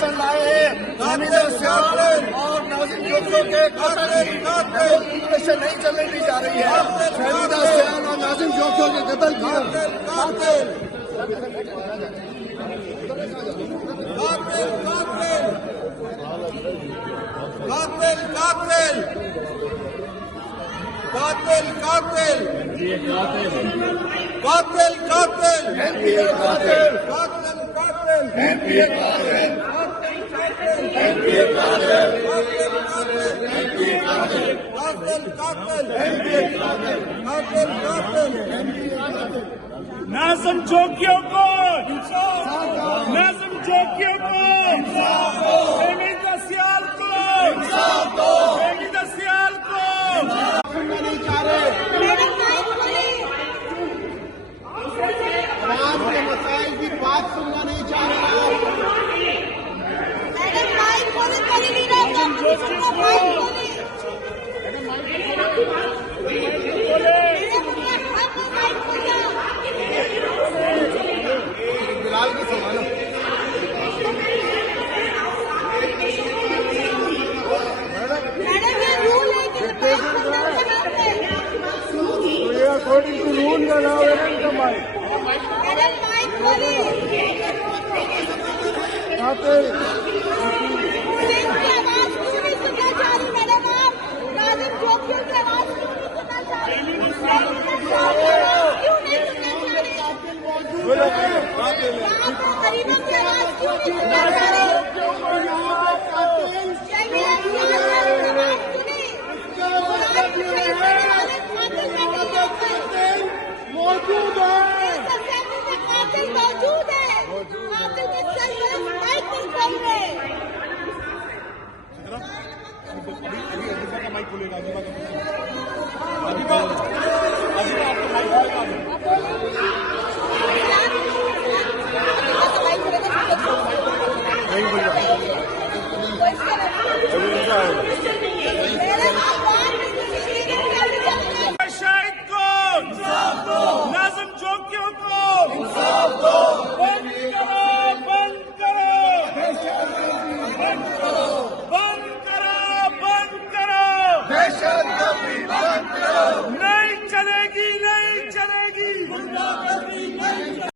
Legislation लाए हैं हामिदा सियाल और नाज़िम जोगियों के लेजिस्लेशन नहीं चलने दी जा रही है। हामिदा सियाल और नाज़िम जोगियों के कत्ल नाज़िम जोगियों को, नाज़िम जोगियों को, हामिदा सियाल को, हामिदा सियाल को नहीं चाह रहे। आवाम के मसाइल की बात सुनना नहीं चाह रहे। बिलाल को संभालो। अकॉर्डिंग टू रूल का नाम है इनका माइक। मौजूद है, माइक खुलेगा।